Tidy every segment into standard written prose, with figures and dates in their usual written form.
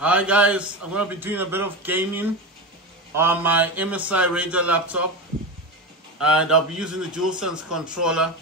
Hi guys, I'm going to be doing a bit of gaming on my MSI Raider laptop, and I'll be using the DualSense controller.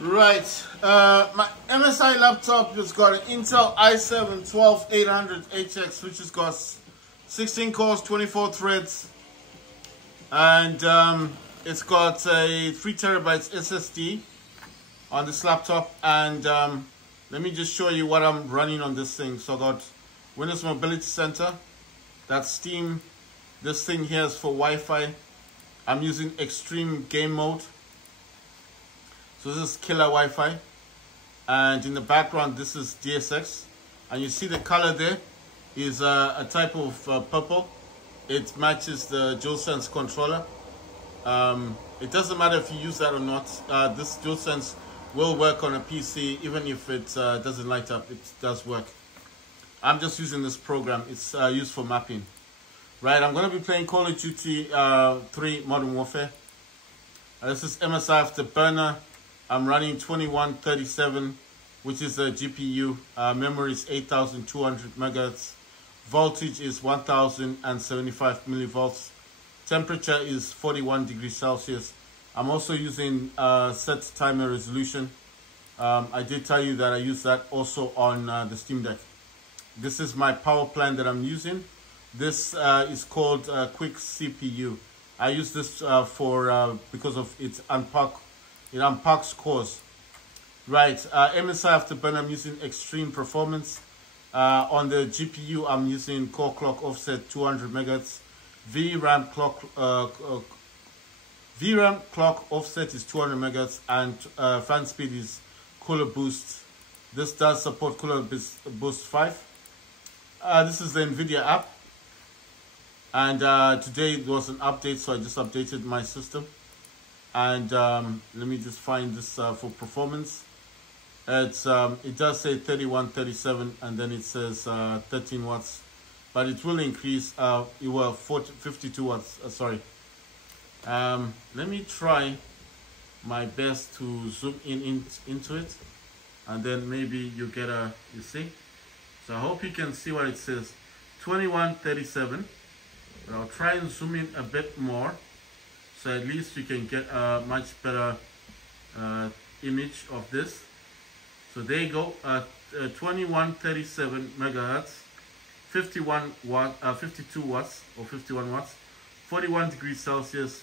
Right, my MSI laptop has got an Intel i7-12800HX, which has got 16 cores, 24 threads, and it's got a 3TB SSD on this laptop. And let me just show you what I'm running on this thing. So I got Windows Mobility Center, that's Steam. This thing here is for Wi-Fi. I'm using extreme game mode. So this is killer Wi-Fi. And in the background, this is DSX. And you see the color there is a type of purple. It matches the DualSense controller. It doesn't matter if you use that or not. This DualSense will work on a PC, even if it doesn't light up. It does work. I'm just using this program. It's used for mapping. Right, I'm going to be playing Call of Duty 3 Modern Warfare. This is MSI Afterburner. I'm running 2137, which is a GPU. Memory is 8200 megahertz. Voltage is 1075 millivolts. Temperature is 41 degrees Celsius. I'm also using set timer resolution. I did tell you that I use that also on the Steam Deck. This is my power plan that I'm using. This is called Quick CPU. I use this because of its unpacks cores. Right, MSI Afterburner, I'm using extreme performance. On the GPU, I'm using core clock offset 200 megahertz. VRAM clock offset is 200 megahertz, and fan speed is Cooler Boost. This does support Cooler Boost 5. This is the NVIDIA app, and today there was an update, so I just updated my system. And let me just find this for performance. It does say 3137, and then it says 13 watts, but it will increase. It will 52 watts. Sorry. Let me try my best to zoom into it, and then maybe you get you see. So I hope you can see what it says, 2137. But I'll try and zoom in a bit more, so at least you can get a much better image of this. So there you go, 2137 megahertz, 52 watts or 51 watts, 41 degrees Celsius,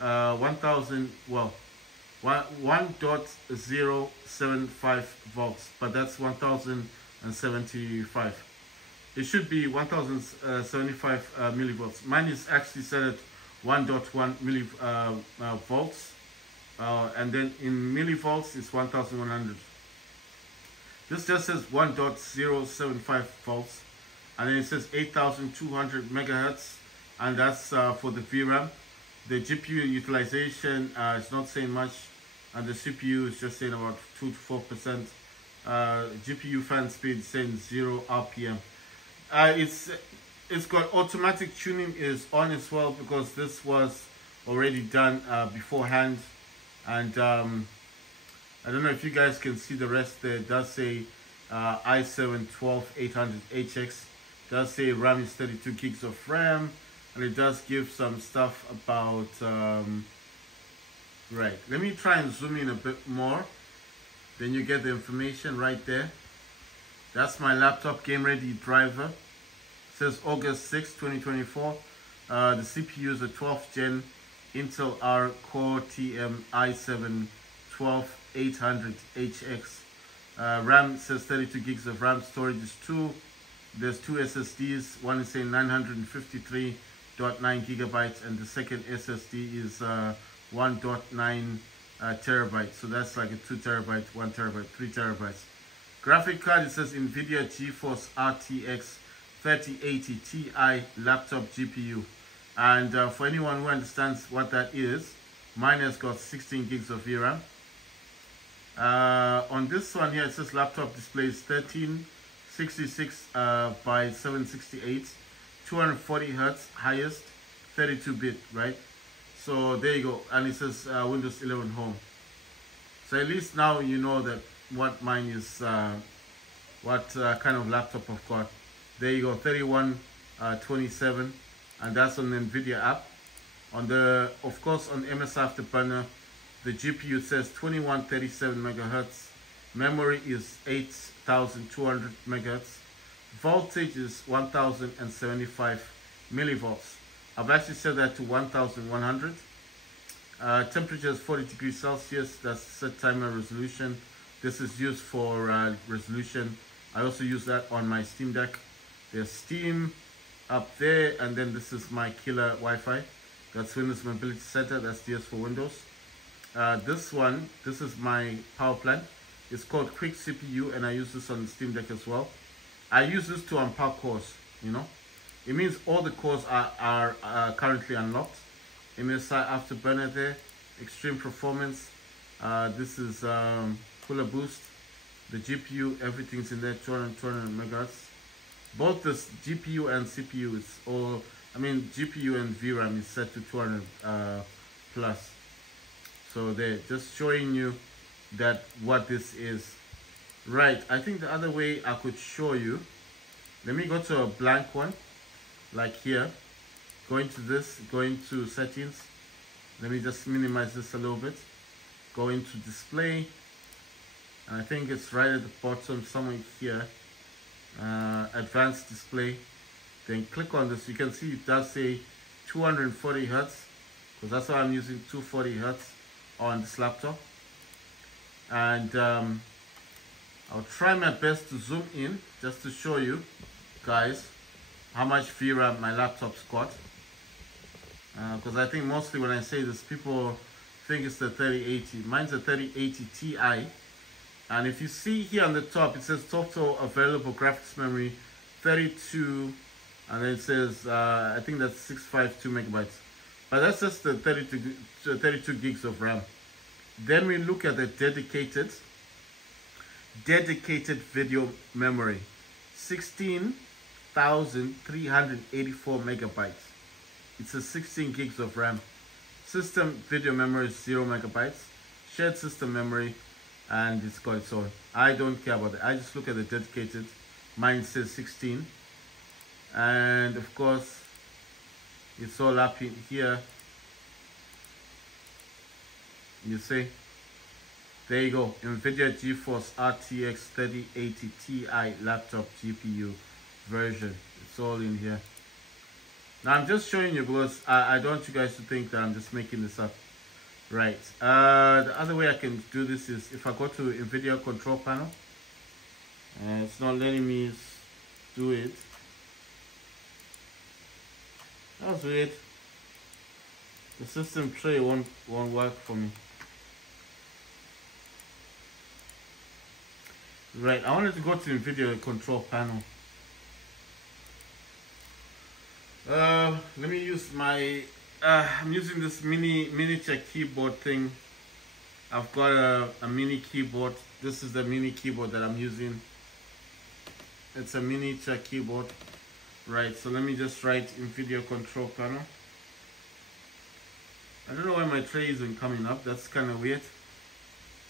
1.075 volts, but that's 1075. It should be 1075 millivolts. Mine is actually set at 1.1 millivolts, and then in millivolts it's 1100. This just says 1.075 volts, and then it says 8200 megahertz, and that's for the VRAM. The GPU utilization is not saying much, and the CPU is just saying about 2 to 4%. GPU fan speed saying 0 RPM. It's got automatic tuning is on as well, because this was already done beforehand. And I don't know if you guys can see the rest there. It does say i7-12800HX. It does say RAM is 32 gigs of RAM, and it does give some stuff about right, let me try and zoom in a bit more, then you get the information right there. That's my laptop game ready driver. It says August 6, 2024. The CPU is a 12th gen Intel R Core TM i7-12800HX. RAM says 32 gigs of RAM. Storage is 2. There's 2 SSDs. One is saying 953.9 gigabytes, and the second SSD is 1.9 terabytes. So that's like a 2 terabyte, 1 terabyte, 3 terabytes. Graphic card, it says NVIDIA GeForce RTX 3080 Ti laptop GPU. And for anyone who understands what that is, mine has got 16 gigs of VRAM. On this one here, it says laptop displays 1366 by 768, 240 hertz highest, 32-bit, right? So there you go, and it says Windows 11 Home. So at least now you know that what mine is what kind of laptop I've got. There you go, 3127, and that's on the NVIDIA app. On the, of course, on MSI Afterburner, the GPU says 2137 megahertz. Memory is 8200 megahertz. Voltage is 1075 millivolts. I've actually set that to 1100. Temperature is 40 degrees Celsius. That's set timer resolution. This is used for resolution. I also use that on my Steam Deck. There's Steam up there, and then this is my killer Wi-Fi. That's Windows Mobility Center. That's DS for Windows. This is my power plant. It's called Quick CPU, and I use this on the Steam Deck as well. I use this to unpack cores, you know. It means all the cores are currently unlocked. MSI Afterburner there, extreme performance. This is cooler boost. The GPU, everything's in there, 200 megahertz. Both this GPU and CPU is all, I mean, GPU and VRAM is set to 200 plus. So they're just showing you that what this is. Right, I think the other way I could show you, let me go to a blank one, like here. Going to this, going to settings. Let me just minimize this a little bit. Go into display, and I think it's right at the bottom somewhere here. Advanced display. Then click on this. You can see it does say 240 hertz, because that's why I'm using 240 hertz on this laptop. And I'll try my best to zoom in just to show you guys how much VRAM my laptop's got. Because I think mostly when I say this, people think it's the 3080. Mine's a 3080 Ti. And if you see here on the top, it says total available graphics memory 32, and then it says I think that's 652 megabytes. But that's just the 32 gigs of RAM. Then we look at the dedicated video memory, 16,384 megabytes. It's a 16 gigs of RAM. System video memory is 0 megabytes. Shared system memory, and it's got its own. I don't care about that. I just look at the dedicated. Mine says 16. And of course, it's all up in here. You see? There you go. NVIDIA GeForce RTX 3080 Ti laptop GPU version. It's all in here. Now I'm just showing you because I don't want you guys to think that I'm just making this up. Right. The other way I can do this is if I go to NVIDIA control panel. And it's not letting me do it. That's weird. The system tray won't work for me. Right, I wanted to go to NVIDIA control panel. Let me use my I'm using this miniature keyboard thing. I've got a mini keyboard. This is the mini keyboard that I'm using. It's a miniature keyboard. Right, so let me just write NVIDIA control panel. I don't know why my tray isn't coming up. That's kind of weird.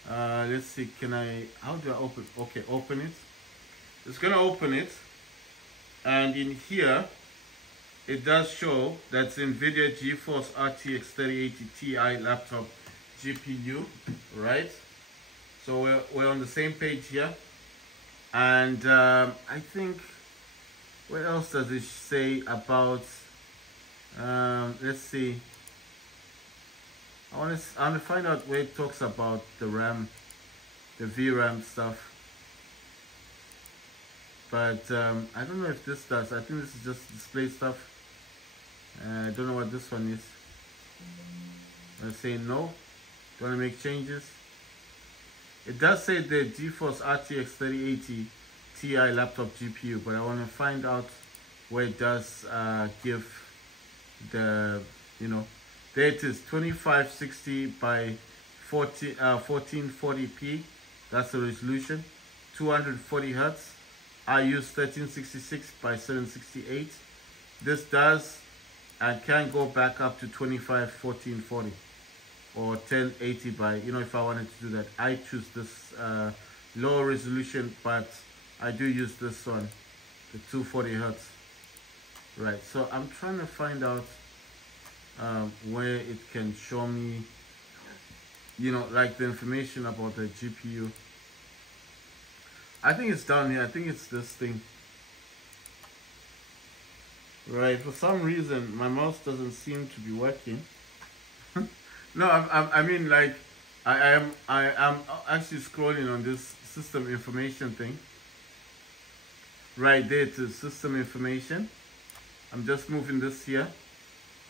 Let's see, how do I open? Okay, open it. It's gonna open it, and in here it does show that's NVIDIA GeForce RTX 3080 Ti laptop GPU, right? So we're on the same page here, and I think, what else does it say about? Let's see. I want to find out where it talks about the RAM, the VRAM stuff. But I don't know if this does. I think this is just display stuff. I don't know what this one is. Let's say no. Do you want to make changes? It does say the GeForce RTX 3080 Ti laptop GPU, but I want to find out where it does give the, there it is, 2560 by 1440p. That's the resolution. 240 hertz. I use 1366 by 768. This does and can go back up to 1440 or 1080 by, if I wanted to do that. I choose this lower resolution, but I do use this one, the 240 Hertz. Right, so I'm trying to find out where it can show me, you know, like the information about the GPU. I think it's down here. I think it's this thing. Right, for some reason my mouse doesn't seem to be working. No, I mean, like, I am actually scrolling on this system information thing. Right there to system information. I'm just moving this here,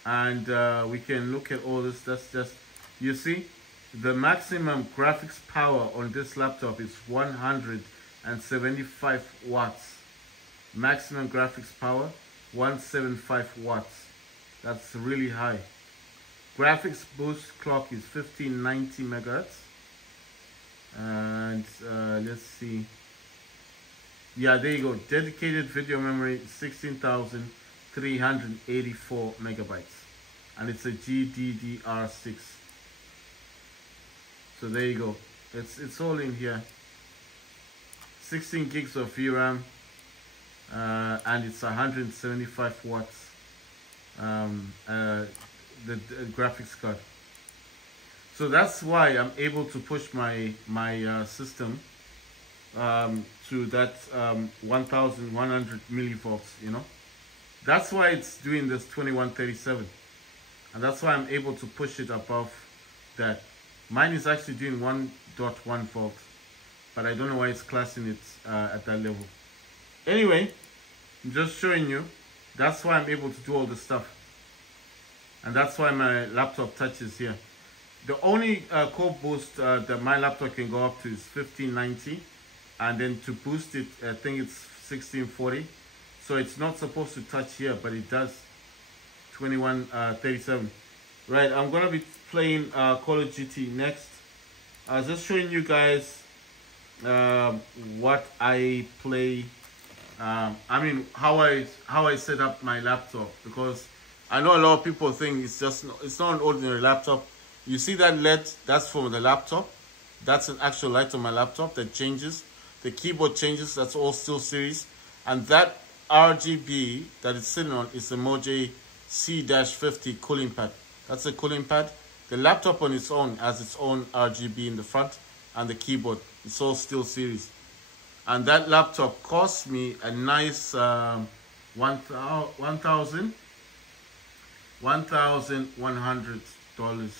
and we can look at all this. That's just, you see, the maximum graphics power on this laptop is 175 watts. Maximum graphics power 175 watts. That's really high. Graphics boost clock is 1590 megahertz. And let's see. Yeah, there you go. Dedicated video memory 16,384 megabytes, and it's a GDDR6. So there you go. It's all in here. 16 gigs of VRAM, and it's 175 watts. The graphics card. So that's why I'm able to push my system to that 1100 millivolts, you know. That's why it's doing this 2137, and that's why I'm able to push it above that. Mine is actually doing 1.1 volts, but I don't know why it's classing it at that level. Anyway, I'm just showing you. That's why I'm able to do all this stuff, and that's why my laptop touches here. The only core boost that my laptop can go up to is 1590, and then to boost it, I think it's 1640. So it's not supposed to touch here, but it does. 2137. Right, I'm gonna be playing Call of Duty next. I was just showing you guys what I play. I mean, how I set up my laptop, because I know a lot of people think it's not an ordinary laptop. You see that LED? That's for the laptop. That's an actual light on my laptop that changes. The keyboard changes. That's all still series. And that RGB that it's sitting on is the Moje C-50 cooling pad. That's a cooling pad. The laptop on its own has its own RGB in the front, and the keyboard. It's all still series. And that laptop cost me a nice $1,100.